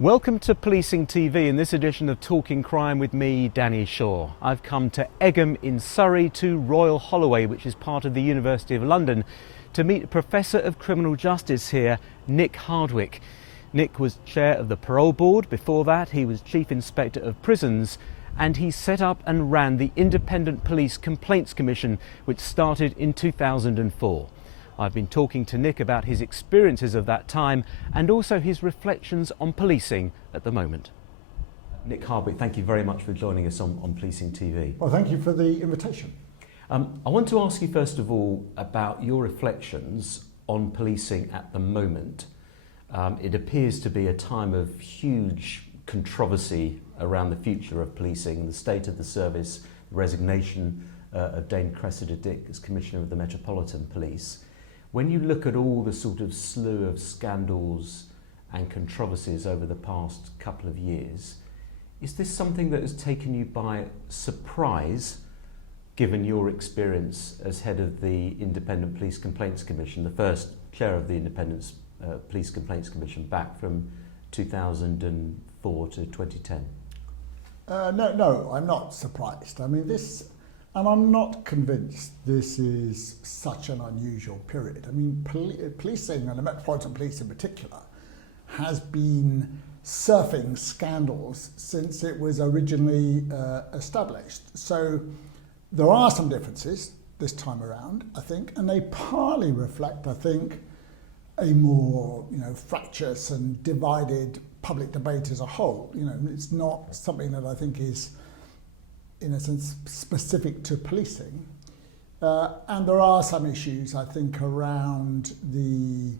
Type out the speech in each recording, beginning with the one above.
Welcome to Policing TV in this edition of Talking Crime with me, Danny Shaw. I've come to Egham in Surrey to Royal Holloway, which is part of the University of London, to meet a Professor of Criminal Justice here, Nick Hardwick. Nick was chair of the Parole Board. Before that, he was Chief Inspector of Prisons, and he set up and ran the Independent Police Complaints Commission, which started in 2004. I've been talking to Nick about his experiences of that time and also his reflections on policing at the moment. Nick Hardwick, thank you very much for joining us on Policing TV. Well, thank you for the invitation. I want to ask you first of all about your reflections on policing at the moment. It appears to be a time of huge controversy around the future of policing, the state of the service, the resignation of Dame Cressida Dick as Commissioner of the Metropolitan Police. When you look at all the sort of slew of scandals and controversies over the past couple of years, is this something that has taken you by surprise, given your experience as head of the Independent Police Complaints Commission, the first chair of the Independent Police Complaints Commission back from 2004 to 2010? No, I'm not surprised. I mean, and I'm not convinced this is such an unusual period. I mean, policing, and the Metropolitan Police in particular, has been surfing scandals since it was originally established. So there are some differences this time around, I think, and they partly reflect, I think, a more fractious and divided public debate as a whole. It's not something that I think is, in a sense, specific to policing. And there are some issues, I think, around the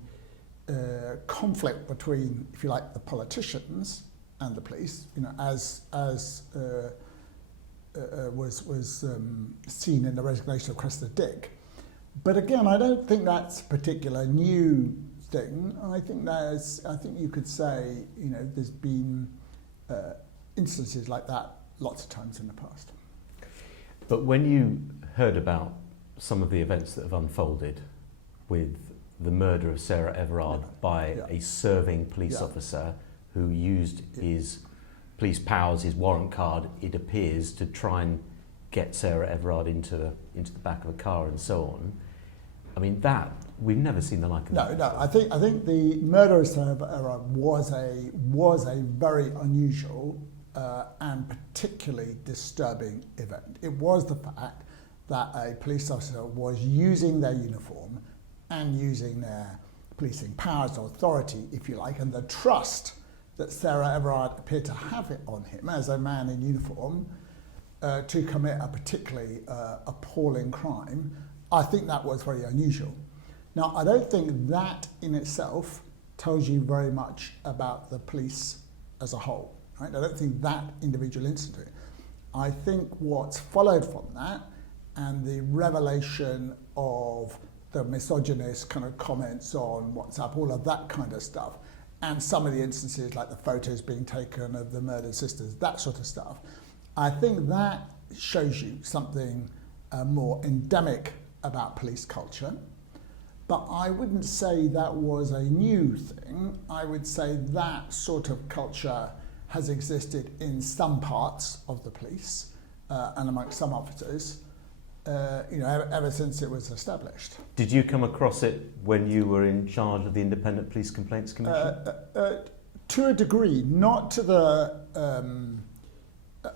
conflict between, if you like, the politicians and the police, as was seen in the resignation of Cressida Dick. But again, I don't think that's a particular new thing. I think you could say, there's been instances like that lots of times in the past. But when you heard about some of the events that have unfolded with the murder of Sarah Everard by a serving police officer who used his police powers, his warrant card, it appears, to try and get Sarah Everard into the back of a car and so on. I mean, that we've never seen the like of that. No. I think the murder of Sarah Everard was a very unusual and particularly disturbing event. It was the fact that a police officer was using their uniform and using their policing powers or authority, if you like, and the trust that Sarah Everard appeared to have it on him as a man in uniform to commit a particularly appalling crime. I think that was very unusual. Now, I don't think that in itself tells you very much about the police as a whole. Right? I don't think that individual incident. I think what's followed from that and the revelation of the misogynist kind of comments on WhatsApp, all of that kind of stuff, and some of the instances like the photos being taken of the murdered sisters, that sort of stuff, I think that shows you something more endemic about police culture. But I wouldn't say that was a new thing. I would say that sort of culture has existed in some parts of the police and amongst some officers, ever since it was established. Did you come across it when you were in charge of the Independent Police Complaints Commission? To a degree, not to the.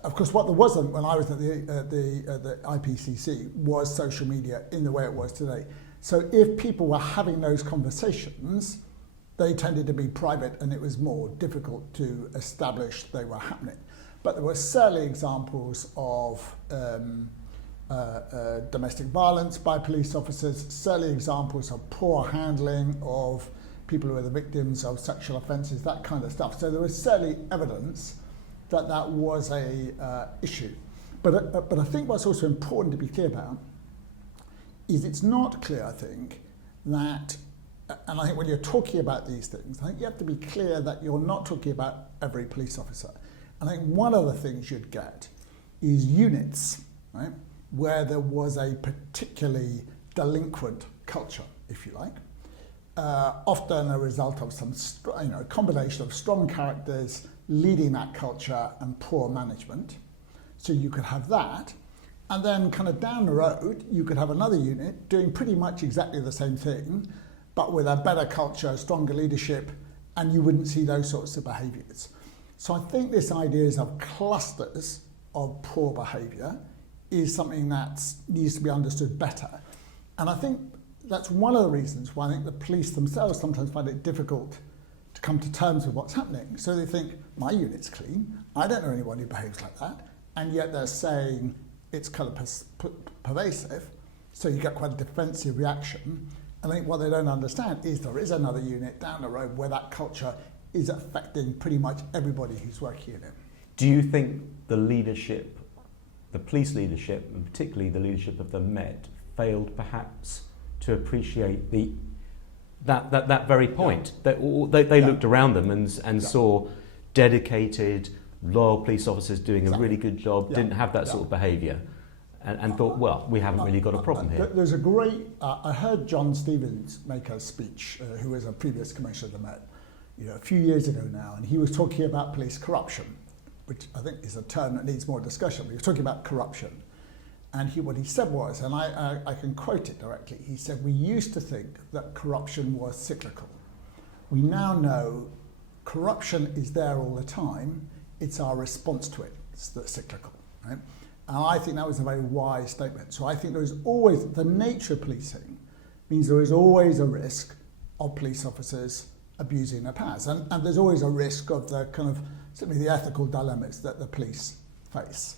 Of course, what there wasn't when I was at the IPCC was social media in the way it was today. So if people were having those conversations, they tended to be private and it was more difficult to establish they were happening. But there were certainly examples of domestic violence by police officers, certainly examples of poor handling of people who were the victims of sexual offences, that kind of stuff. So there was certainly evidence that was a issue. But I think what's also important to be clear about is it's not clear, I think, that, and I think when you're talking about these things, I think you have to be clear that you're not talking about every police officer. And I think one of the things you'd get is units, right, where there was a particularly delinquent culture, if you like. often a result of some combination of strong characters leading that culture and poor management. So you could have that, and then kind of down the road you could have another unit doing pretty much exactly the same thing, but with a better culture, stronger leadership, and you wouldn't see those sorts of behaviours. So I think this idea of clusters of poor behaviour is something that needs to be understood better. And I think that's one of the reasons why I think the police themselves sometimes find it difficult to come to terms with what's happening. So they think, my unit's clean, I don't know anyone who behaves like that, and yet they're saying it's kind of pervasive, so you get quite a defensive reaction. And I think what they don't understand is there is another unit down the road where that culture is affecting pretty much everybody who's working in it. Do you think the leadership, the police leadership, and particularly the leadership of the Met, failed perhaps to appreciate that very point? Yeah. They looked around them and saw dedicated, loyal police officers doing a really good job, didn't have that sort of behaviour, and thought, well, we haven't really got a problem here. There's a great, I heard John Stevens make a speech, who was a previous commissioner of the Met, a few years ago now, and he was talking about police corruption, which I think is a term that needs more discussion. He was talking about corruption. And what he said was, and I can quote it directly, he said, we used to think that corruption was cyclical. We now know corruption is there all the time. It's our response to it that's cyclical, right? And I think that was a very wise statement. So I think there is always, the nature of policing means there is always a risk of police officers abusing their powers. And there's always a risk of the kind of, certainly the ethical dilemmas that the police face.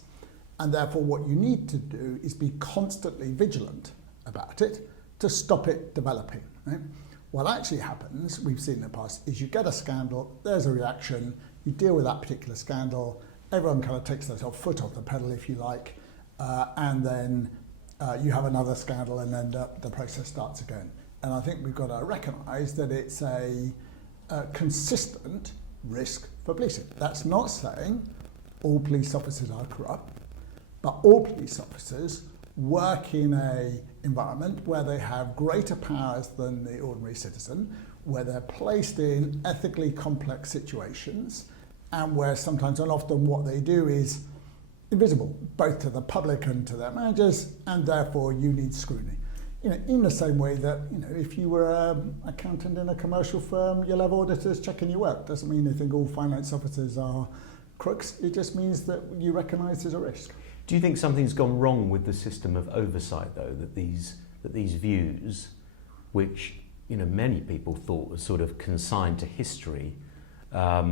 And therefore what you need to do is be constantly vigilant about it to stop it developing, right? What actually happens, we've seen in the past, is you get a scandal, there's a reaction, you deal with that particular scandal, everyone kind of takes their foot off the pedal, if you like, and then you have another scandal, and then the process starts again. And I think we've got to recognise that it's a consistent risk for policing. That's not saying all police officers are corrupt, but all police officers work in an environment where they have greater powers than the ordinary citizen, where they're placed in ethically complex situations, and where sometimes and often what they do is invisible, both to the public and to their managers, and therefore you need scrutiny. In the same way that, if you were an accountant in a commercial firm, you'll have auditors checking your work. Doesn't mean they think all finance officers are crooks. It just means that you recognise there's a risk. Do you think something's gone wrong with the system of oversight, though, that these views, which many people thought were sort of consigned to history, are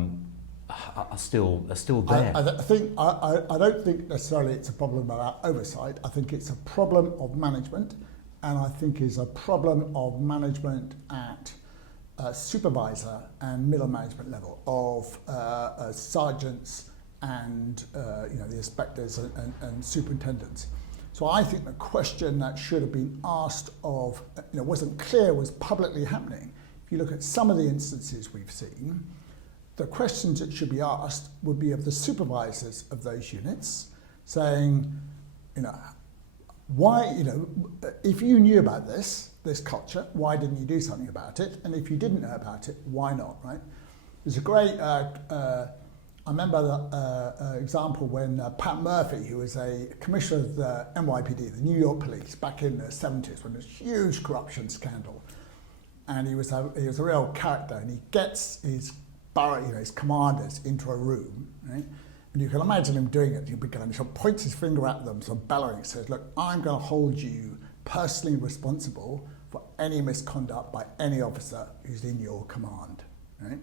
still there? I don't think necessarily it's a problem about oversight. I think it's a problem of management, and I think it's a problem of management at supervisor and middle management level of sergeants and the inspectors and superintendents. So I think the question that should have been asked of, wasn't clear, was publicly happening. If you look at some of the instances we've seen, the questions that should be asked would be of the supervisors of those units, saying, why, if you knew about this culture, why didn't you do something about it? And if you didn't know about it, why not, right? There's a great, I remember the example when Pat Murphy, who was a commissioner of the NYPD, the New York Police, back in the 70s, when there was a huge corruption scandal. And he was a real character, and he gets his commanders into a room, right? And you can imagine him doing it. He sort of points his finger at them, sort of bellowing, says, look, I'm going to hold you personally responsible for any misconduct by any officer who's in your command, right?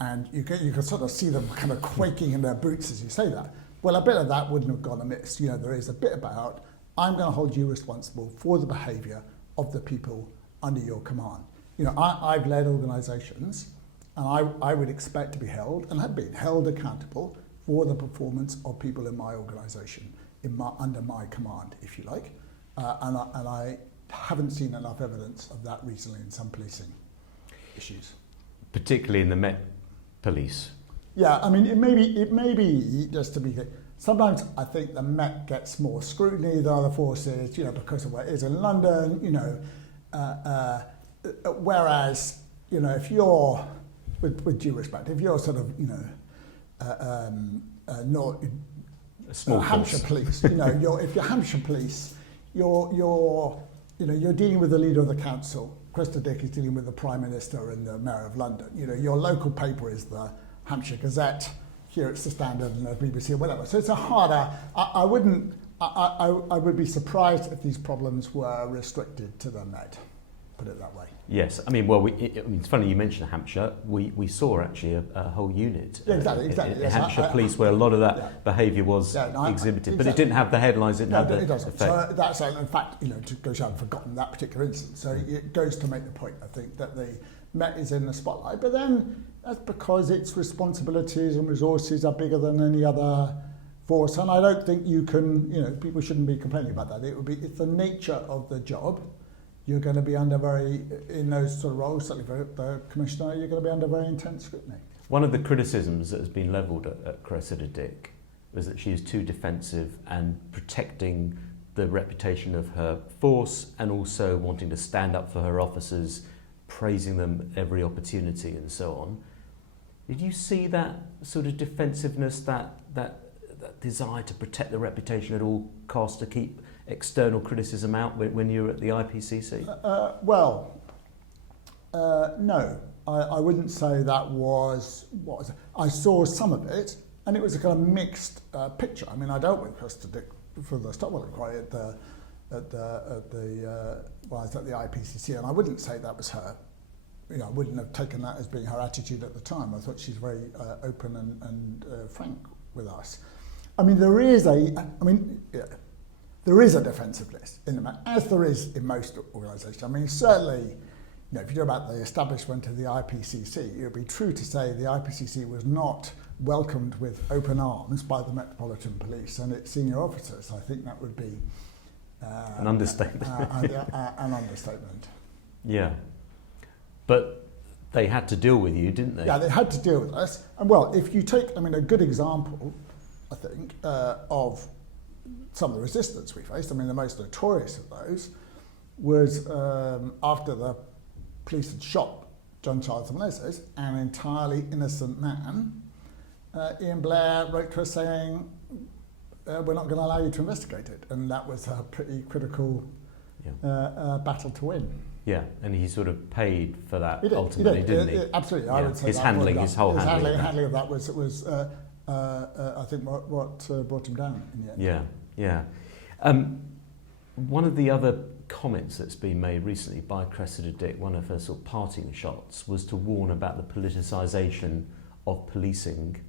And you can sort of see them kind of quaking in their boots as you say that. Well, a bit of that wouldn't have gone amiss. There is a bit about, I'm going to hold you responsible for the behaviour of the people under your command. I've led organisations, and I would expect to be held, and have been held accountable for the performance of people in my organisation, under my command, if you like. And I haven't seen enough evidence of that recently in some policing issues. Particularly in the Met Police. Yeah, I mean, it may be, just to be clear, sometimes I think the Met gets more scrutiny than other forces, because of what it is in London, whereas, if you're, with due respect, if you're sort of, not Hampshire police, if you're Hampshire police, you're dealing with the leader of the council. Cressida Dick is dealing with the Prime Minister and the Mayor of London. Your local paper is the Hampshire Gazette. Here it's the Standard and the BBC or whatever. So it's a harder. I would be surprised if these problems were restricted to the Met. Put it that way. Yes, I mean, well, it's funny you mentioned Hampshire. We saw actually a whole unit exactly. in Yes, Hampshire Police where a lot of that behaviour was exhibited, but it didn't have the headlines. It doesn't. So that's in fact, to go show, I've forgotten that particular instance. So it goes to make the point, I think, that the Met is in the spotlight, but then that's because its responsibilities and resources are bigger than any other force, and I don't think you can. People shouldn't be complaining about that. It's the nature of the job. You're going to be under in those sort of roles, certainly for the Commissioner, you're going to be under very intense scrutiny. One of the criticisms that has been levelled at Cressida Dick was that she is too defensive and protecting the reputation of her force and also wanting to stand up for her officers, praising them every opportunity and so on. Did you see that sort of defensiveness, that desire to protect the reputation at all costs, to keep external criticism out when you were at the IPCC? No. I wouldn't say that was what I saw some of it, and it was a kind of mixed picture. I mean, I dealt with Cressida Dick for the Stockwell inquiry I was at the IPCC, and I wouldn't say that was her. I wouldn't have taken that as being her attitude at the time. I thought she's very open and frank with us. I mean, there is a defensiveness in the Met, as there is in most organisations. I mean, certainly, if you know about the establishment of the IPCC, it would be true to say the IPCC was not welcomed with open arms by the Metropolitan Police and its senior officers. I think that would be an understatement. An understatement. Yeah, but they had to deal with you, didn't they? Yeah, they had to deal with us. And well, if you take, a good example, I think, of some of the resistance we faced, the most notorious of those was after the police had shot Jean Charles de Menezes, an entirely innocent man. Ian Blair wrote to us saying, we're not going to allow you to investigate it. And that was a pretty critical battle to win. Yeah, and he sort of paid for that ultimately, didn't he? Absolutely, yeah. I would say his handling of that was I think what brought him down in the end. Yeah. One of the other comments that's been made recently by Cressida Dick, one of her sort of parting shots, was to warn about the politicisation of policing.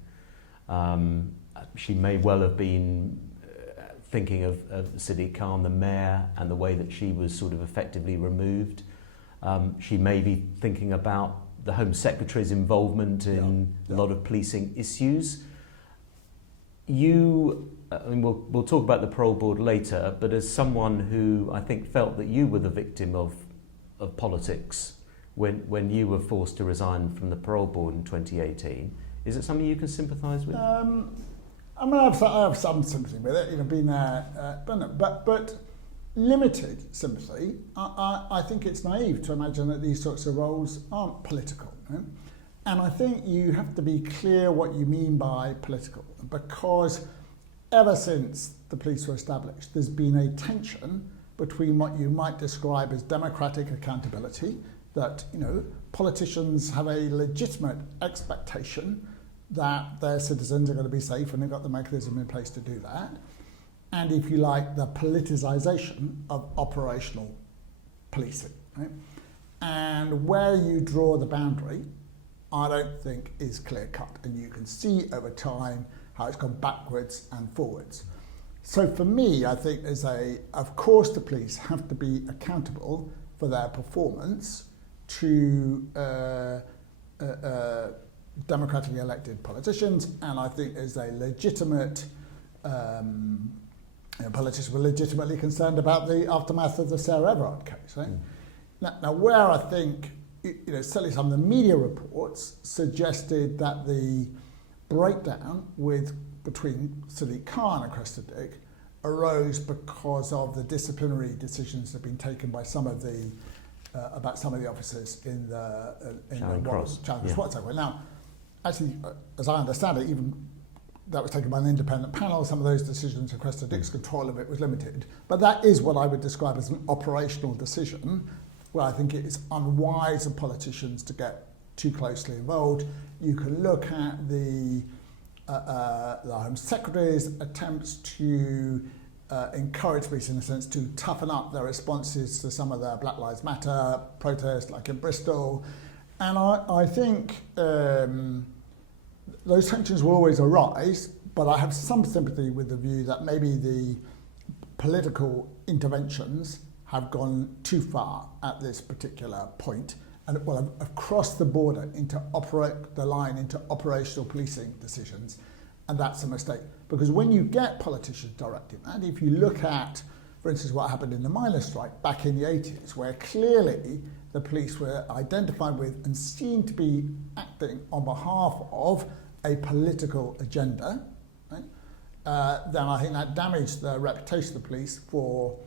She may well have been thinking of Sadiq Khan, the mayor, and the way that she was sort of effectively removed. She may be thinking about the Home Secretary's involvement in a lot of policing issues. We'll talk about the Parole Board later, but as someone who I think felt that you were the victim of politics when you were forced to resign from the Parole Board in 2018, is it something you can sympathise with? I have some sympathy with it, being there, but limited sympathy. I think it's naive to imagine that these sorts of roles aren't political. Right? And I think you have to be clear what you mean by political, because ever since the police were established, there's been a tension between what you might describe as democratic accountability, that politicians have a legitimate expectation that their citizens are going to be safe and they've got the mechanism in place to do that, and if you like, the politicisation of operational policing. Right? And where you draw the boundary, I don't think is clear cut, and you can see over time how it's gone backwards and forwards. So for me, I think of course the police have to be accountable for their performance to democratically elected politicians, and I think there's a legitimate, politicians were legitimately concerned about the aftermath of the Sarah Everard case. Right? Now where I think, certainly some of the media reports suggested that the breakdown between Sadiq Khan and Cressida Dick arose because of the disciplinary decisions that have been taken by some of the about some of the officers in the Charing Cross. Now, actually, as I understand it, even that was taken by an independent panel. Some of those decisions and Cressida Dick's control of it was limited. But that is what I would describe as an operational decision, where I think it is unwise of politicians to get too closely involved. You can look at the Home Secretary's attempts to encourage police, in a sense, to toughen up their responses to some of the Black Lives Matter protests, like in Bristol. And I think those tensions will always arise, but I have some sympathy with the view that maybe the political interventions have gone too far at this particular point, and have crossed the border into operational policing decisions, and that's a mistake. Because when you get politicians directing that, if you look at, for instance, what happened in the miners' strike back in the 80s, where clearly the police were identified with and seen to be acting on behalf of a political agenda, right? Then I think that damaged the reputation of the police for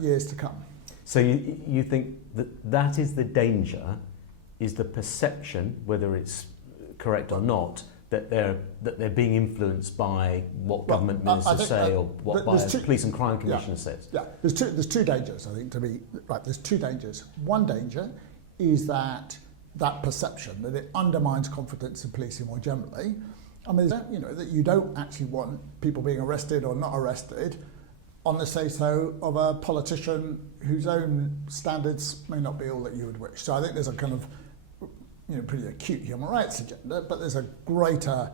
years to come. So you think that is the danger, is the perception, whether it's correct or not, that they're being influenced by what government ministers say or what the Police and Crime Commissioner says? Yeah, there's two dangers, I think, to be right. There's two dangers. One danger is that perception that it undermines confidence in policing more generally. I mean, that you don't actually want people being arrested or not arrested on the say-so of a politician whose own standards may not be all that you would wish. So I think there's a kind of pretty acute human rights agenda, but there's a greater,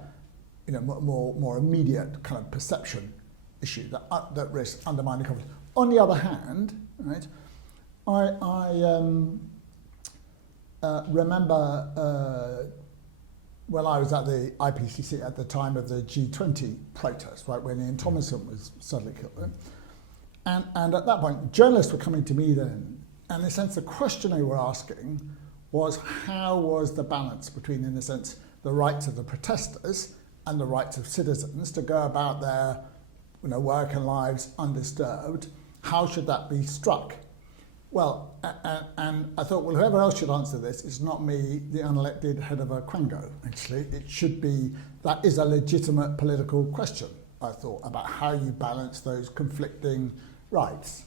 more immediate kind of perception issue that risks undermining confidence. On the other hand, right, I remember when I was at the IPCC at the time of the G20 protest, right, when Ian Tomlinson was suddenly killed. And at that point, journalists were coming to me then, and in a sense, the question they were asking was how was the balance between, in a sense, the rights of the protesters and the rights of citizens to go about their work and lives undisturbed? How should that be struck? Well, and I thought, well, whoever else should answer this is not me, the unelected head of a Quango, actually. It should be, that is a legitimate political question, I thought, about how you balance those conflicting rights.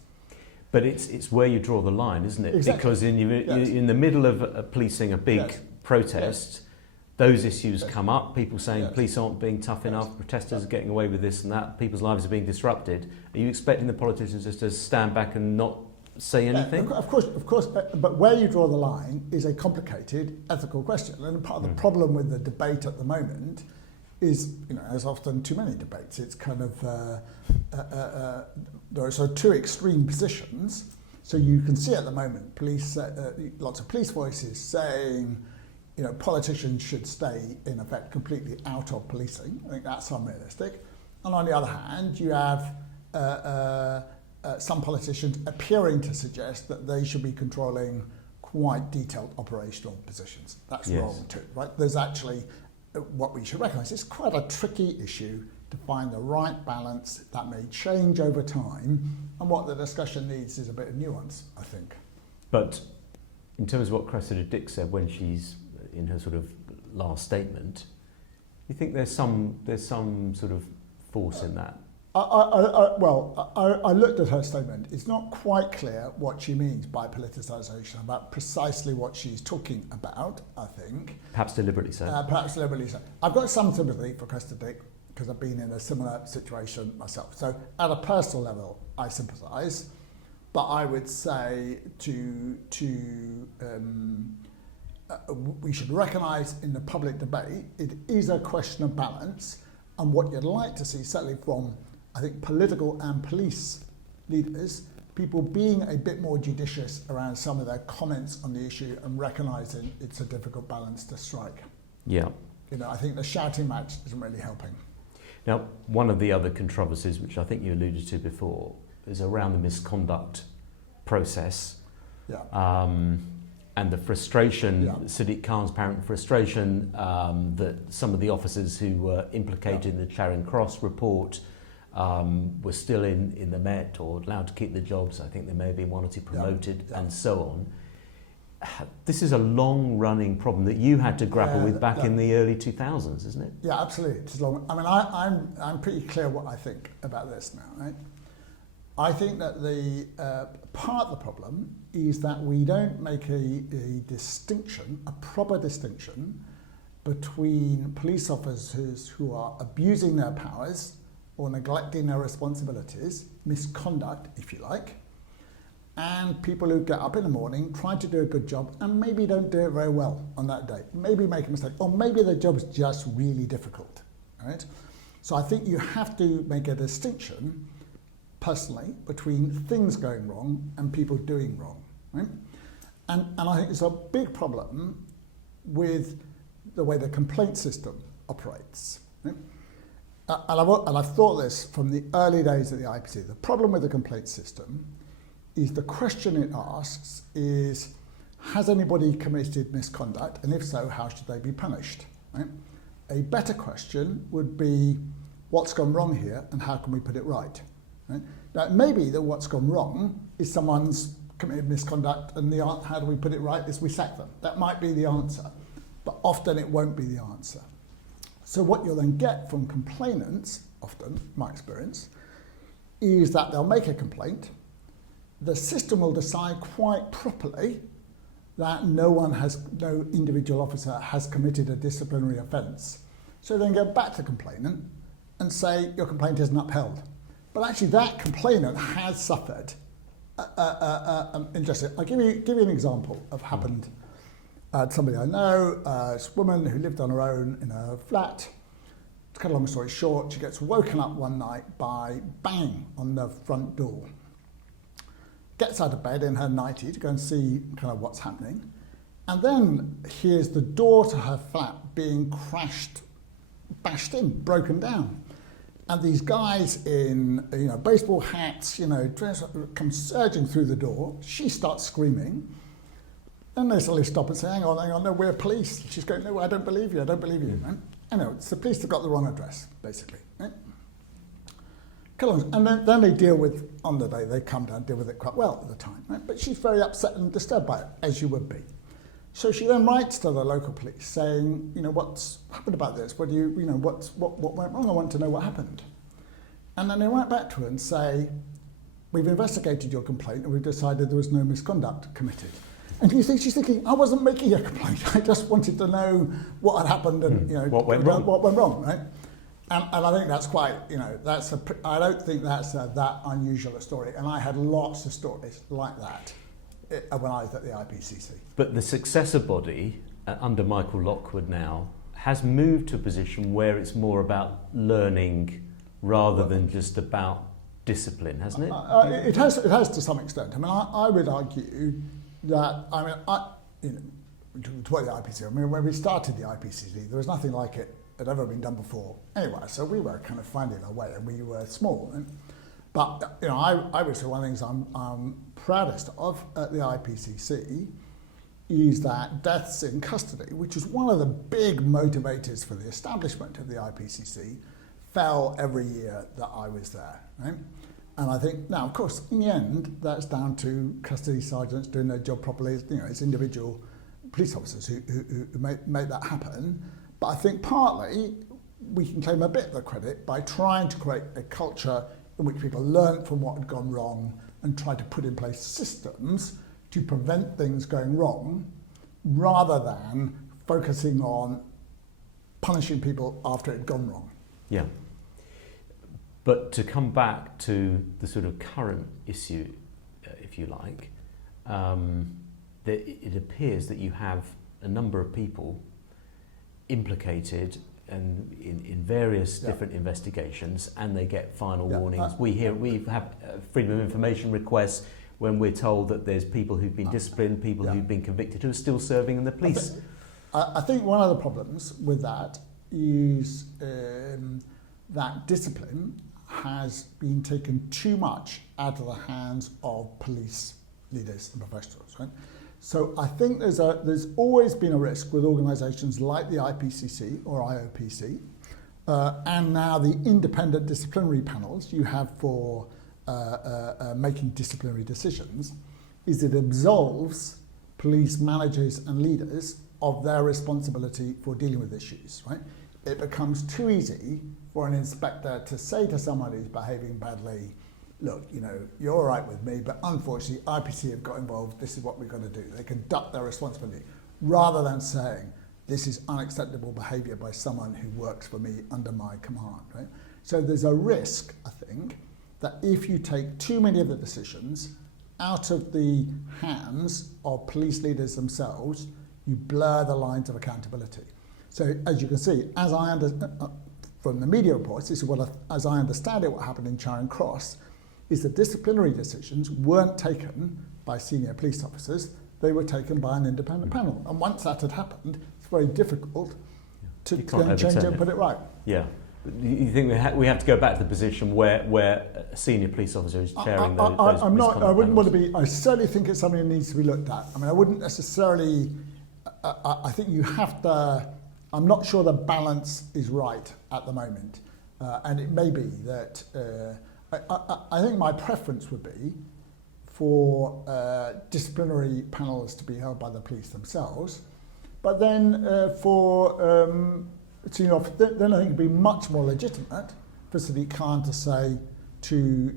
But it's where you draw the line, isn't it? Exactly. Because in the middle of policing a big protest, those issues come up, people saying police aren't being tough enough, protesters are getting away with this and that, people's lives are being disrupted. Are you expecting the politicians just to stand back and not say anything? Of course, but where you draw the line is a complicated ethical question. And part of the problem with the debate at the moment is, there's often too many debates. It's kind of, there are sort of two extreme positions. So you can see at the moment, lots of police voices saying, politicians should stay, in effect, completely out of policing. I think that's unrealistic. And on the other hand, you have some politicians appearing to suggest that they should be controlling quite detailed operational positions. That's wrong too, right? There's actually, what we should recognise, it's quite a tricky issue to find the right balance that may change over time, and what the discussion needs is a bit of nuance, I think. But in terms of what Cressida Dick said when she's in her sort of last statement, you think there's some sort of force in that? I looked at her statement. It's not quite clear what she means by politicisation, about precisely what she's talking about, I think. Perhaps deliberately so. I've got some sympathy for Cressida Dick because I've been in a similar situation myself. So at a personal level, I sympathise, but I would say we should recognise in the public debate it is a question of balance, and what you'd like to see, certainly from, I think, political and police leaders, people being a bit more judicious around some of their comments on the issue and recognising it's a difficult balance to strike. Yeah. I think the shouting match isn't really helping. Now, one of the other controversies, which I think you alluded to before, is around the misconduct process. Yeah. And the frustration, Sadiq Khan's apparent frustration that some of the officers who were implicated in the Charing Cross report were still in the Met or allowed to keep the jobs. I think there may have been one or two promoted and so on. This is a long-running problem that you had to grapple with back in the early 2000s, isn't it? Yeah, absolutely. It's long. I mean, I'm pretty clear what I think about this now, right? I think that the part of the problem is that we don't make a distinction, a proper distinction, between police officers who are abusing their powers or neglecting their responsibilities, misconduct, if you like, and people who get up in the morning, try to do a good job, and maybe don't do it very well on that day. Maybe make a mistake, or maybe the job's just really difficult, right? So I think you have to make a distinction, personally, between things going wrong and people doing wrong, right? And I think it's a big problem with the way the complaint system operates, right? And I've thought this from the early days of the IPC. The problem with the complaint system is the question it asks is, has anybody committed misconduct? And if so, how should they be punished? Right? A better question would be, what's gone wrong here and how can we put it right? Right? Now, it may be that what's gone wrong is someone's committed misconduct and how do we put it right is we sack them. That might be the answer, but often it won't be the answer. So what you'll then get from complainants, often, my experience, is that they'll make a complaint. The system will decide quite properly that no individual officer has committed a disciplinary offence. So then go back to the complainant and say, your complaint isn't upheld. But actually that complainant has suffered injustice. I'll give you an example of happened to somebody I know, this woman who lived on her own in a flat. To cut a long story short, she gets woken up one night by bang on the front door. Gets out of bed in her nightie to go and see kind of what's happening, and then hears the door to her flat being bashed in, broken down. And these guys in baseball hats, come surging through the door. She starts screaming. Then they suddenly stop and say, hang on, no, we're police. She's going, no, I don't believe you. Right? Anyway, it's the police that got the wrong address, basically. Right? And then they deal with, on the day, they come down, deal with it quite well at the time. Right? But she's very upset and disturbed by it, as you would be. So she then writes to the local police saying, what's happened about this? What went wrong? I want to know what happened. And then they write back to her and say, we've investigated your complaint and we've decided there was no misconduct committed. And you think she's thinking, I wasn't making a complaint. I just wanted to know what had happened and what went wrong, right? And I think that's quite, I don't think that's that unusual a story. And I had lots of stories like that when I was at the IPCC. But the successor body under Michael Lockwood now has moved to a position where it's more about learning rather than just about discipline, hasn't it? It has to some extent. I mean, I would argue that, to what the IPCC, when we started the IPCC, there was nothing like it had ever been done before anyway, so we were kind of finding our way and we were small. But I would say one of the things I'm proudest of at the IPCC is that deaths in custody, which is one of the big motivators for the establishment of the IPCC, fell every year that I was there. Right? And I think, now of course, in the end, that's down to custody sergeants doing their job properly. It's individual police officers who make that happen. But I think partly we can claim a bit of the credit by trying to create a culture in which people learn from what had gone wrong and try to put in place systems to prevent things going wrong, rather than focusing on punishing people after it had gone wrong. Yeah. But to come back to the sort of current issue, if you like, it appears that you have a number of people implicated and in various different investigations, and they get final warnings. We have freedom of information requests when we're told that there's people who've been disciplined, people who've been convicted, who are still serving in the police. I think one of the problems with that is that discipline has been taken too much out of the hands of police leaders and professionals, right? So I think there's always been a risk with organisations like the IPCC or IOPC and now the independent disciplinary panels you have for making disciplinary decisions, is it absolves police managers and leaders of their responsibility for dealing with issues, right? It becomes too easy for an inspector to say to someone who's behaving badly, look, you know, you're all right with me, but unfortunately IPC have got involved, this is what we've got to do. They can duck their responsibility, rather than saying, this is unacceptable behaviour by someone who works for me under my command, right? So there's a risk, I think, that if you take too many of the decisions out of the hands of police leaders themselves, you blur the lines of accountability. So as you can see, as I understand from the media reports, this is what, as I understand it, what happened in Charing Cross, is that disciplinary decisions weren't taken by senior police officers, they were taken by an independent panel. And once that had happened, it's very difficult to then change it and put it right. Yeah. You think we have to go back to the position where a senior police officer is chairing those I'm not. I wouldn't panels? want to be. I certainly think it's something that needs to be looked at. I mean, I wouldn't necessarily. I think you have to. I'm not sure the balance is right at the moment, and it may be that. I think my preference would be for disciplinary panels to be held by the police themselves, but then then I think it'd be much more legitimate for Sadiq Khan to say to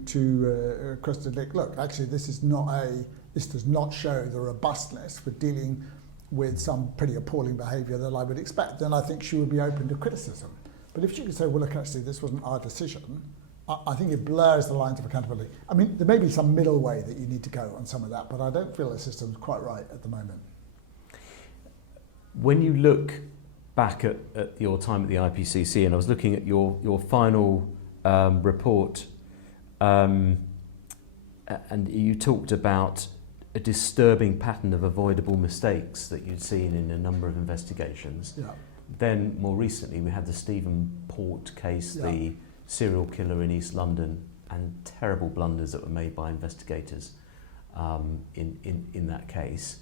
Crystal Dick, look, actually this does not show the robustness for dealing with some pretty appalling behaviour that I would expect. Then I think she would be open to criticism. But if she could say, well, look, actually this wasn't our decision, I think it blurs the lines of accountability. I mean, there may be some middle way that you need to go on some of that, but I don't feel the system's quite right at the moment. When you look back at your time at the IPCC, and I was looking at your final report, and you talked about a disturbing pattern of avoidable mistakes that you'd seen in a number of investigations. Yeah. Then more recently we had the Stephen Port case, Yeah. the serial killer in East London, and terrible blunders that were made by investigators in that case.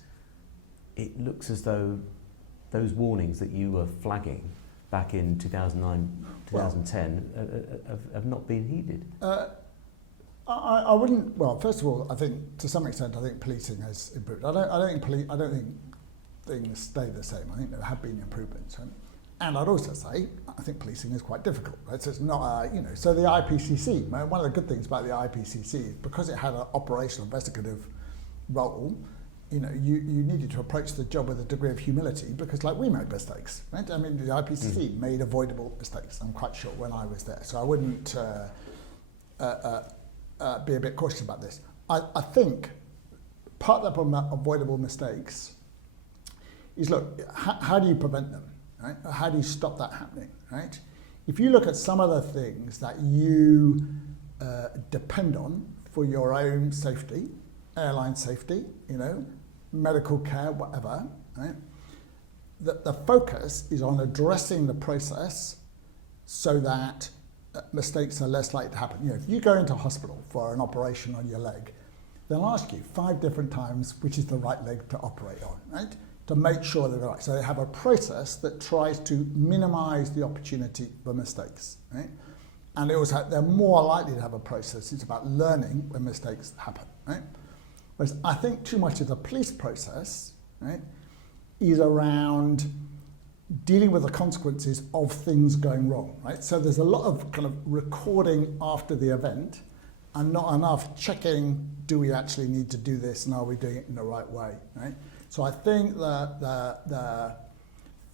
It looks as though those warnings that you were flagging back in 2009, 2010 have not been heeded. I wouldn't. Well, first of all, I think to some extent, I think policing has improved. I don't think things stay the same. I think there have been improvements, right? And I'd also say I think policing is quite difficult. Right? So it's not, So the IPCC. One of the good things about the IPCC is because it had an operational investigative role. You needed to approach the job with a degree of humility because, like, we made mistakes, right? I mean, the IPCC made avoidable mistakes. I'm quite sure when I was there, so I wouldn't be a bit cautious about this. I think part of the problem about avoidable mistakes is, look, how do you prevent them, right? How do you stop that happening, right? If you look at some of the things that you depend on for your own safety, airline safety, medical care, whatever, right? The focus is on addressing the process so that mistakes are less likely to happen. If you go into hospital for an operation on your leg, they'll ask you 5 different times which is the right leg to operate on, right? To make sure they're right. So they have a process that tries to minimise the opportunity for mistakes, right? And they're more likely to have a process. It's about learning when mistakes happen, right? Whereas I think too much of the police process, right, is around dealing with the consequences of things going wrong, right? So there's a lot of kind of recording after the event and not enough checking, do we actually need to do this and are we doing it in the right way, right? So I think the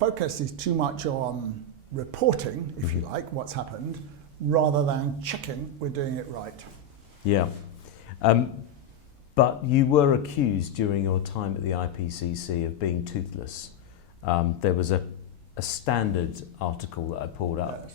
focus is too much on reporting, if you like, what's happened, rather than checking we're doing it right. Yeah. But you were accused during your time at the IPCC of being toothless. There was a Standard article that I pulled up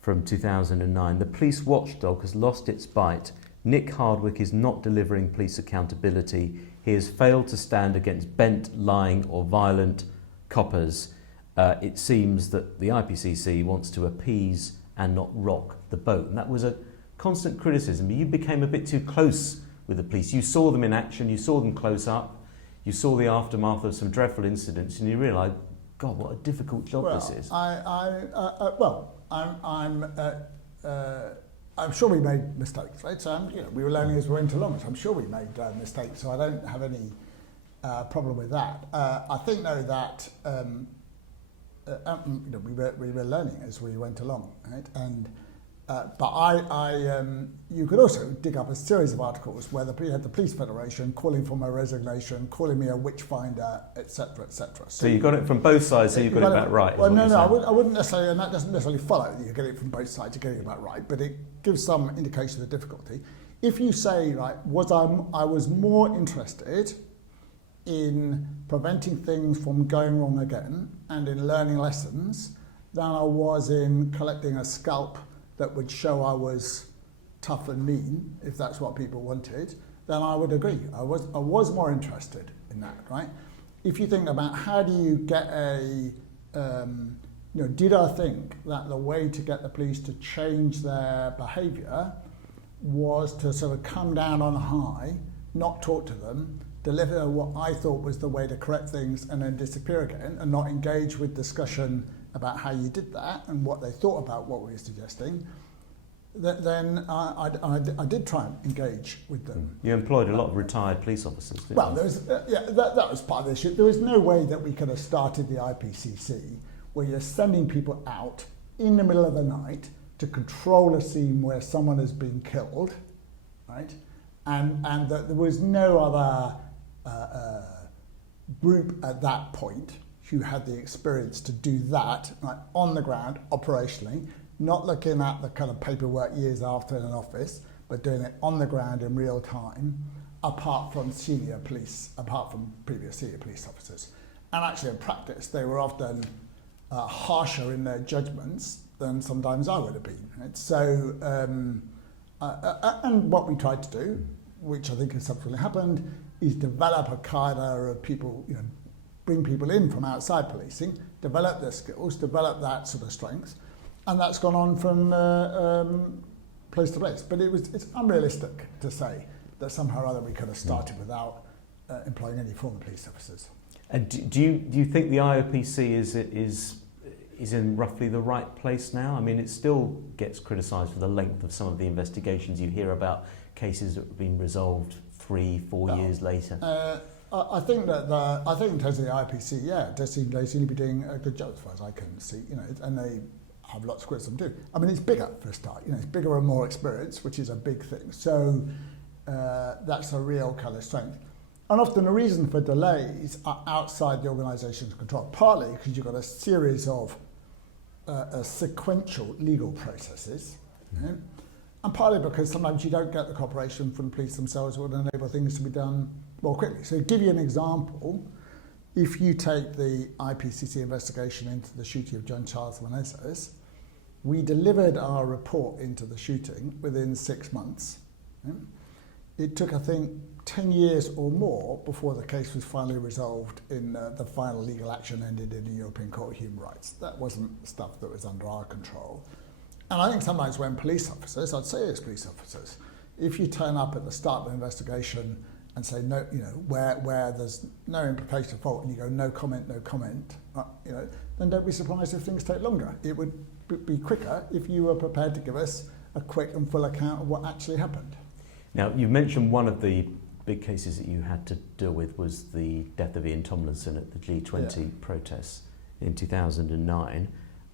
from 2009. The police watchdog has lost its bite. Nick Hardwick is not delivering police accountability. He has failed to stand against bent, lying or violent coppers. It seems that the IPCC wants to appease and not rock the boat. And that was a constant criticism. You became a bit too close with the police. You saw them in action, you saw them close up, you saw the aftermath of some dreadful incidents and you realised, God, what a difficult job this is. I I'm sure we made mistakes, right? So we were learning as we went along. So I'm sure we made mistakes. So I don't have any problem with that. I think though that we were learning as we went along, right? And but you could also dig up a series of articles where you had the Police Federation calling for my resignation, calling me a witch finder, etc., etc. So you got it from both sides, so you got it about right. Well, no, I wouldn't necessarily, and that doesn't necessarily follow that you get it from both sides, you're getting it about right, but it gives some indication of the difficulty. If you say, right, I was more interested in preventing things from going wrong again and in learning lessons than I was in collecting a scalp that would show I was tough and mean, if that's what people wanted, then I would agree. I was more interested in that, right? If you think about how do you get did I think that the way to get the police to change their behaviour was to sort of come down on high, not talk to them, deliver what I thought was the way to correct things and then disappear again and not engage with discussion about how you did that and what they thought about what we were suggesting, then I did try and engage with them. You employed a lot of retired police officers, didn't you? There was, that was part of the issue. There was no way that we could have started the IPCC where you're sending people out in the middle of the night to control a scene where someone has been killed, right? And that there was no other group at that point who had the experience to do that, like on the ground, operationally, not looking at the kind of paperwork years after in an office, but doing it on the ground in real time, apart from previous senior police officers. And actually in practice, they were often harsher in their judgments than sometimes I would have been. Right? So, and what we tried to do, which I think has subsequently happened, is develop a cadre of people, bring people in from outside policing, develop their skills, develop that sort of strength, and that's gone on from place to place. But it's unrealistic to say that somehow or other we could have started without employing any former police officers. And do you think the IOPC is in roughly the right place now? I mean, it still gets criticised for the length of some of the investigations. You hear about cases that have been resolved 3-4 years later. I think in terms of the IPC, they seem to be doing a good job as far as I can see, and they have lots of criticism too. I mean, it's bigger for a start, it's bigger and more experience, which is a big thing. So that's a real kind of strength. And often the reason for delays are outside the organisation's control, partly because you've got a series of sequential legal processes, and partly because sometimes you don't get the cooperation from the police themselves that would enable things to be done more quickly. So to give you an example, if you take the IPCC investigation into the shooting of Jean Charles de Menezes, we delivered our report into the shooting within 6 months. It took, I think, 10 years or more before the case was finally resolved in the final legal action ended in the European Court of Human Rights. That wasn't stuff that was under our control. And I think sometimes when police officers, I'd say it's police officers, if you turn up at the start of an investigation and say no, where there's no implication of fault, and you go no comment, then don't be surprised if things take longer. It would be quicker if you were prepared to give us a quick and full account of what actually happened. Now, you've mentioned one of the big cases that you had to deal with was the death of Ian Tomlinson at the G20 protests in 2009,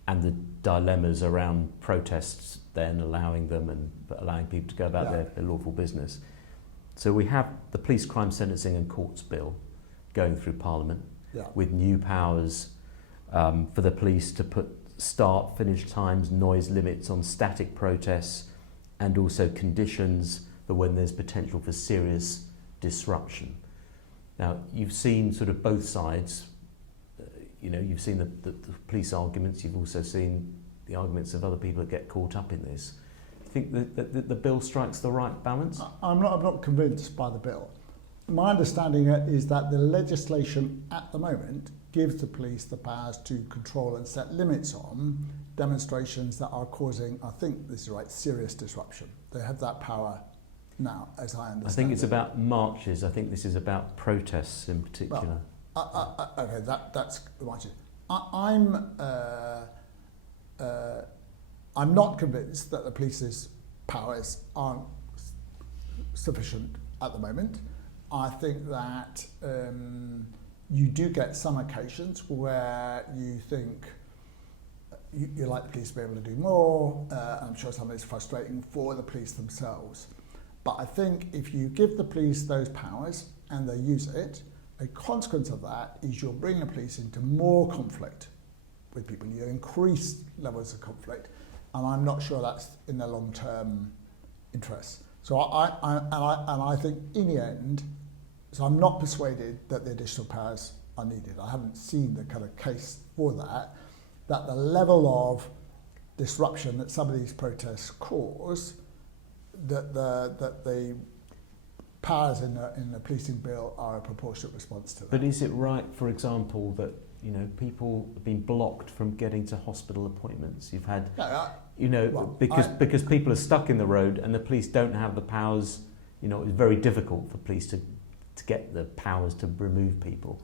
and the dilemmas around protests then allowing them and allowing people to go about their lawful business. So we have the Police Crime Sentencing and Courts Bill going through Parliament with new powers for the police to put start, finish times, noise limits on static protests, and also conditions for when there's potential for serious disruption. Now, you've seen sort of both sides. You've seen the police arguments. You've also seen the arguments of other people that get caught up in this. Do you think that the bill strikes the right balance? I'm not convinced by the bill. My understanding is that the legislation at the moment gives the police the powers to control and set limits on demonstrations that are causing, I think this is right, serious disruption. They have that power now, as I understand it. I think it's about marches. I think this is about protests in particular. Okay, that's the marches. I'm not convinced that the police's powers aren't sufficient at the moment. I think that you do get some occasions where you think you like the police to be able to do more. I'm sure some of it's frustrating for the police themselves. But I think if you give the police those powers and they use it, a consequence of that is you'll bring the police into more conflict with people. You increase levels of conflict, and I'm not sure that's in their long-term interest. So I think in the end, so I'm not persuaded that the additional powers are needed. I haven't seen the kind of case for that the level of disruption that some of these protests cause, that the powers in the policing bill are a proportionate response to that. But is it right, for example, that people have been blocked from getting to hospital appointments? You've had, because people are stuck in the road and the police don't have the powers. It's very difficult for police to get the powers to remove people.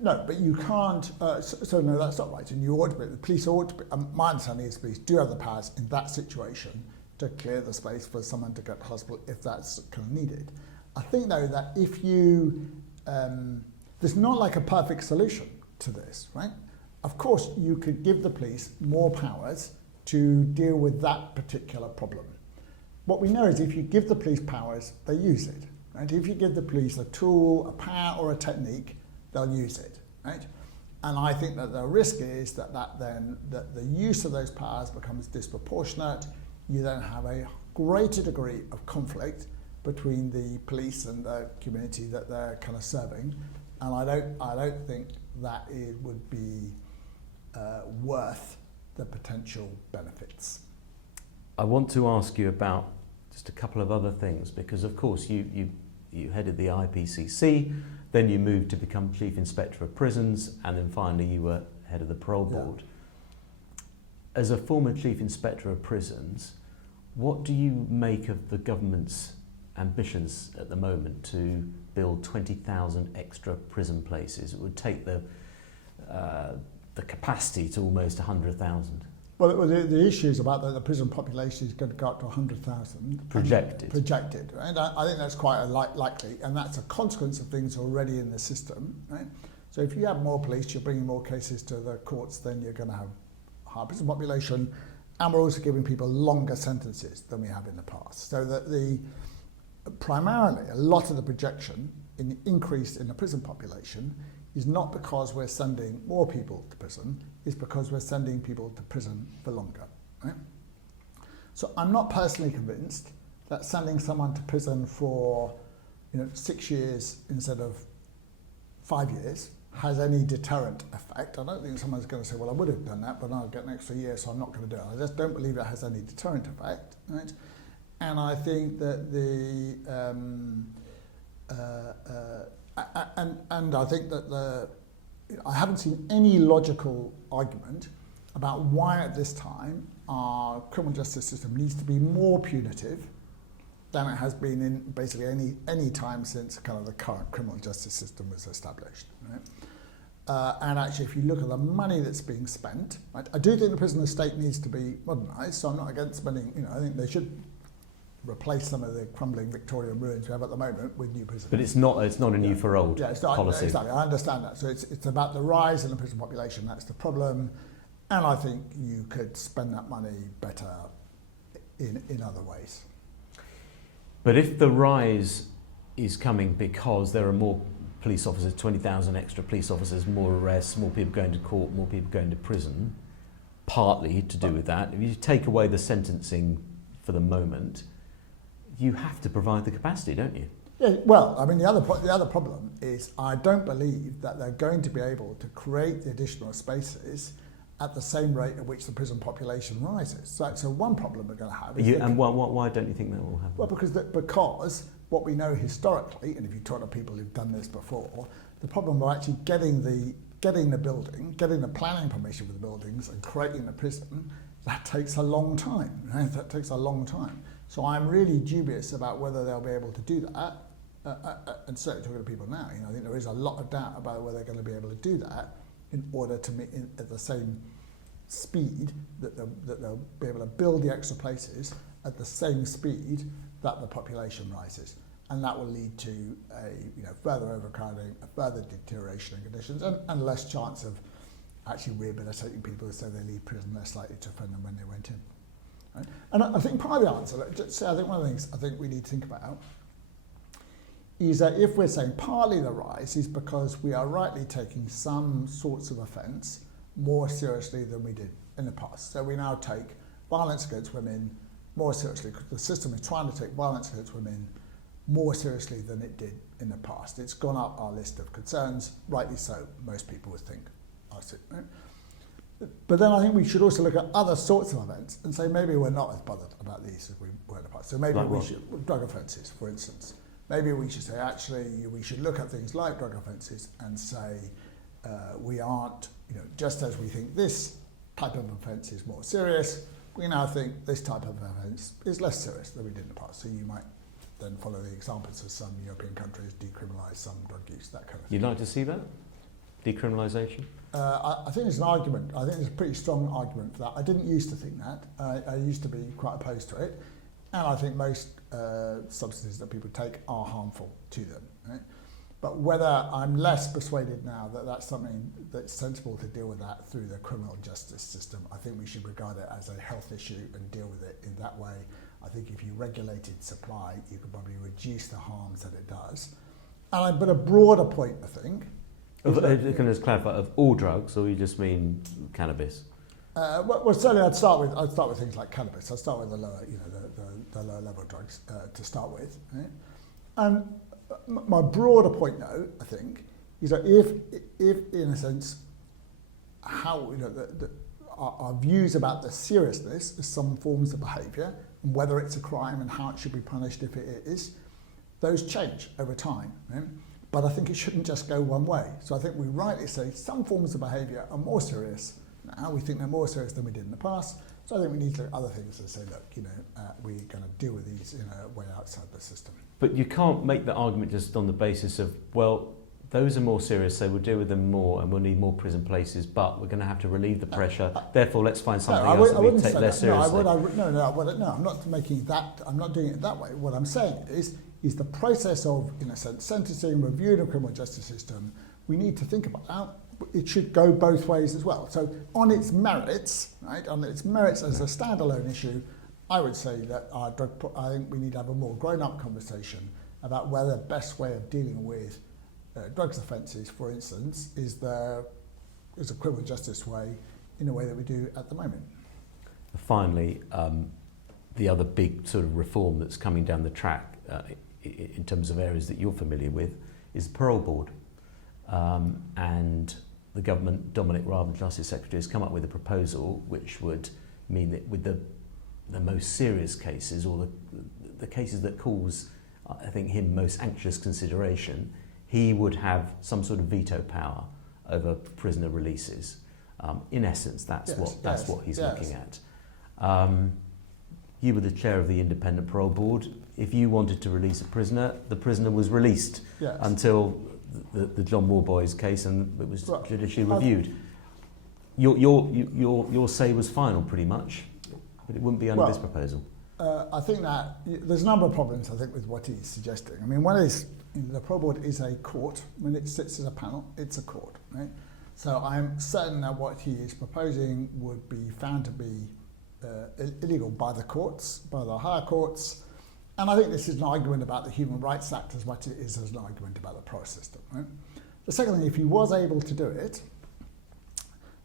No, but you can't. So no, that's not right. And you ought to be. The police ought to be. My understanding is the police do have the powers in that situation to clear the space for someone to get to hospital if that's kind of needed. I think though that if you, there's not like a perfect solution to this, right? Of course, you could give the police more powers to deal with that particular problem. What we know is if you give the police powers, they use it, right? If you give the police a tool, a power, or a technique, they'll use it, right? And I think that the risk is that the use of those powers becomes disproportionate. You then have a greater degree of conflict between the police and the community that they're kind of serving, and I don't think that it would be worth the potential benefits. I want to ask you about just a couple of other things, because of course you headed the IPCC, then you moved to become Chief Inspector of Prisons, and then finally you were head of the Parole Board. Yeah. As a former Chief Inspector of Prisons, what do you make of the government's ambitions at the moment to build 20,000 extra prison places? It would take the capacity to almost 100,000. Well, the issue is about the prison population is going to go up to 100,000. Projected, right? I think that's quite likely, and that's a consequence of things already in the system, right? So if you have more police, you're bringing more cases to the courts, then you're going to have a higher prison population, and we're also giving people longer sentences than we have in the past. So that primarily, a lot of the projection in the increase in the prison population is not because we're sending more people to prison, it's because we're sending people to prison for longer, right? So I'm not personally convinced that sending someone to prison for 6 years instead of 5 years has any deterrent effect. I don't think someone's going to say, well, I would have done that, but I'll get an extra year, so I'm not going to do it. I just don't believe it has any deterrent effect, right? And I think that and I think that I haven't seen any logical argument about why at this time our criminal justice system needs to be more punitive than it has been in basically any time since kind of the current criminal justice system was established, right? And actually, if you look at the money that's being spent, right, I do think the prison estate needs to be modernised, so I'm not against spending, I think they should replace some of the crumbling Victorian ruins we have at the moment with new prisons. But it's not a new for old policy. Exactly, I understand that. So it's about the rise in the prison population, that's the problem. And I think you could spend that money better in other ways. But if the rise is coming because there are more police officers, 20,000 extra police officers, more arrests, more people going to court, more people going to prison, partly to do with that, if you take away the sentencing for the moment, you have to provide the capacity, don't you? Yeah, well, I mean, the other problem is I don't believe that they're going to be able to create the additional spaces at the same rate at which the prison population rises. So one problem we're going to have is... And why don't you think that will happen? Well, because what we know historically, and if you talk to people who've done this before, the problem of actually getting the building, getting the planning permission for the buildings and creating the prison, that takes a long time, right? That takes a long time. So I'm really dubious about whether they'll be able to do that. And certainly talking to people now, I think there is a lot of doubt about whether they're going to be able to do that in order to meet at the same speed, that they'll be able to build the extra places at the same speed that the population rises. And that will lead to a further overcrowding, a further deterioration in conditions, and less chance of actually rehabilitating people so they leave prison less likely to offend them when they went in. Right? And I think part of the answer, I think one of the things I think we need to think about is that if we're saying partly the rise is because we are rightly taking some sorts of offence more seriously than we did in the past. So we now take violence against women more seriously because the system is trying to take violence against women more seriously than it did in the past. It's gone up our list of concerns, rightly so, most people would think. Right? But then I think we should also look at other sorts of events and say maybe we're not as bothered about these as we were in the past. So maybe like we what? should, drug offences, for instance. Maybe we should say actually we should look at things like drug offences and say we aren't, just as we think this type of offence is more serious, we now think this type of offence is less serious than we did in the past. So you might then follow the examples of some European countries, decriminalise some drug use, that kind of thing. You'd like to see that? Decriminalisation? I think there's an argument. I think there's a pretty strong argument for that. I didn't used to think that. I used to be quite opposed to it. And I think most substances that people take are harmful to them. Right? But whether I'm less persuaded now that that's something that's sensible to deal with that through the criminal justice system, I think we should regard it as a health issue and deal with it in that way. I think if you regulated supply, you could probably reduce the harms that it does. But a broader point, I think. Can I just clarify, of all drugs, or you just mean cannabis? Well, certainly I'd start with things like cannabis. I'd start with the lower, the lower level drugs to start with. Right? And my broader point, though, I think, is that if in a sense, how our views about the seriousness of some forms of behaviour and whether it's a crime and how it should be punished if it is, those change over time. Right? But I think it shouldn't just go one way. So I think we rightly say some forms of behaviour are more serious now. We think they're more serious than we did in the past. So I think we need to look at other things and say, look, we're going to deal with these in a way outside the system. But you can't make that argument just on the basis of, well, those are more serious, so we'll deal with them more and we'll need more prison places, but we're going to have to relieve the pressure. Therefore, let's find something else that we take less seriously. No, I'm not making that. I'm not doing it that way. What I'm saying is the process of, in a sense, sentencing, review the criminal justice system. We need to think about that. It should go both ways as well. So on its merits, right, on its merits as a standalone issue, I would say that I think we need to have a more grown-up conversation about whether the best way of dealing with drugs offences, for instance, is a criminal justice way in a way that we do at the moment. Finally, the other big sort of reform that's coming down the track in terms of areas that you're familiar with is the Parole Board. And the government, Dominic Raab, the Justice Secretary, has come up with a proposal which would mean that with the most serious cases, or the cases that cause, I think, him most anxious consideration, he would have some sort of veto power over prisoner releases. In essence, that's what he's looking at. You were the chair of the Independent Parole Board. If you wanted to release a prisoner, the prisoner was released until the John Worboys case, and it was judicially reviewed. Your say was final, pretty much, but it wouldn't be under this proposal. I think that there's a number of problems, I think, with what he's suggesting. I mean, one is the Parole Board is a court. When it sits as a panel, it's a court, right? So I'm certain that what he is proposing would be found to be illegal by the courts, by the higher courts. And I think this is an argument about the Human Rights Act as much as it is an argument about the parole system. Right? The second thing, if he was able to do it,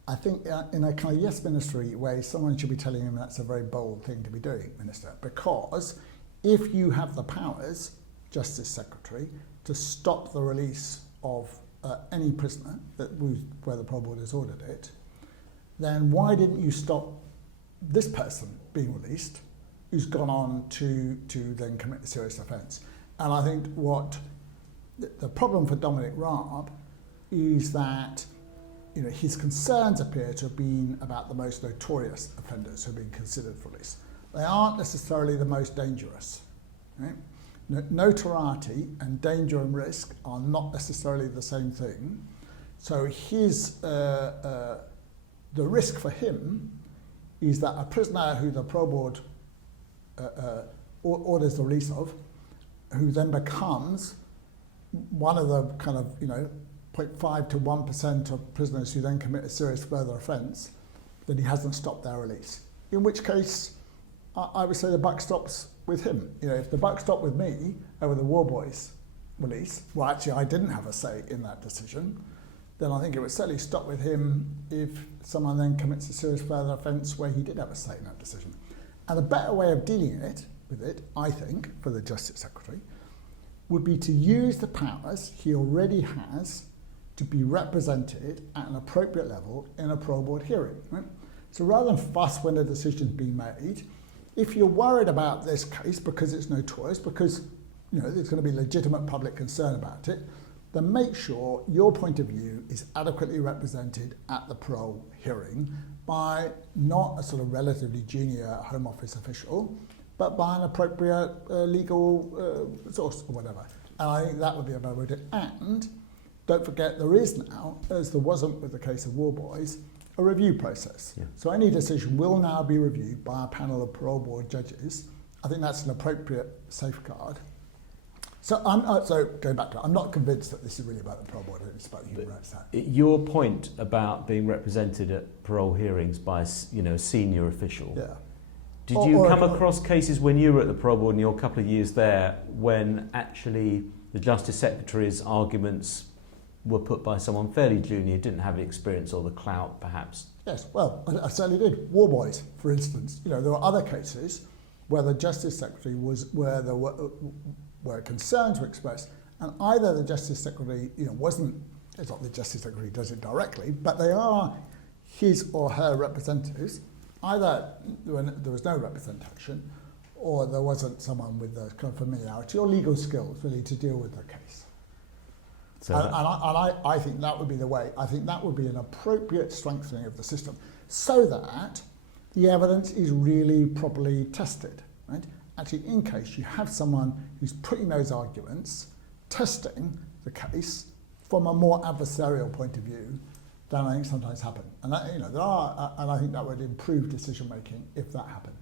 I think in a kind of yes ministry way, someone should be telling him that's a very bold thing to be doing, Minister, because if you have the powers, Justice Secretary, to stop the release of any prisoner where the Parole Board has ordered it, then why didn't you stop this person being released who's gone on to then commit a serious offence? And I think what the problem for Dominic Raab is that his concerns appear to have been about the most notorious offenders who have been considered for release. They aren't necessarily the most dangerous. Right? Notoriety and danger and risk are not necessarily the same thing. So his The risk for him is that a prisoner who the Parole Board orders the release of, who then becomes one of the kind of, 0.5 to 1% of prisoners who then commit a serious further offence, that he hasn't stopped their release. In which case, I would say the buck stops with him. If the buck stopped with me over the Worboys release, well, actually, I didn't have a say in that decision, then I think it would certainly stop with him if someone then commits a serious further offence where he did have a say in that decision. And a better way of dealing with it, I think, for the Justice Secretary, would be to use the powers he already has to be represented at an appropriate level in a Parole Board hearing. Right? So rather than fuss when a decision's being made, if you're worried about this case because it's notorious, because there's going to be legitimate public concern about it, then make sure your point of view is adequately represented at the parole hearing by not a sort of relatively junior Home Office official, but by an appropriate legal source or whatever. And I think that would be a better way to do it. And don't forget, there is now, as there wasn't with the case of Worboys, a review process. Yeah. So any decision will now be reviewed by a panel of Parole Board judges. I think that's an appropriate safeguard. So going back to it, I'm not convinced that this is really about the Parole Board, it's about the Human Rights Act. Your point about being represented at parole hearings by a senior official, yeah. Did you come across cases when you were at the Parole Board in your couple of years there when actually the Justice Secretary's arguments were put by someone fairly junior, didn't have the experience or the clout perhaps? Yes, well, I certainly did. Warboys, for instance. There were other cases where the Justice Secretary where there where concerns were expressed, and either the Justice Secretary, wasn't, it's not the Justice Secretary does it directly, but they are his or her representatives. Either there was no representation, or there wasn't someone with the kind of familiarity or legal skills really to deal with the case. So I think that would be the way. I think that would be an appropriate strengthening of the system, so that the evidence is really properly tested, right? Actually, in case you have someone who's putting those arguments, testing the case from a more adversarial point of view than I think sometimes happen. And that, and I think that would improve decision making if that happened.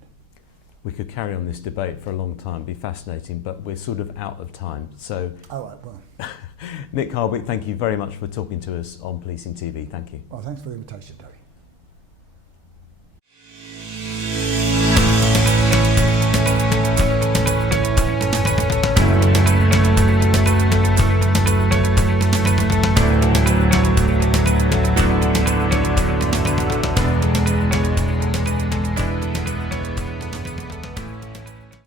We could carry on this debate for a long time, be fascinating, but we're sort of out of time. So, all right, well. Nick Hardwick, thank you very much for talking to us on Policing TV. Thank you. Well, thanks for the invitation, Terry.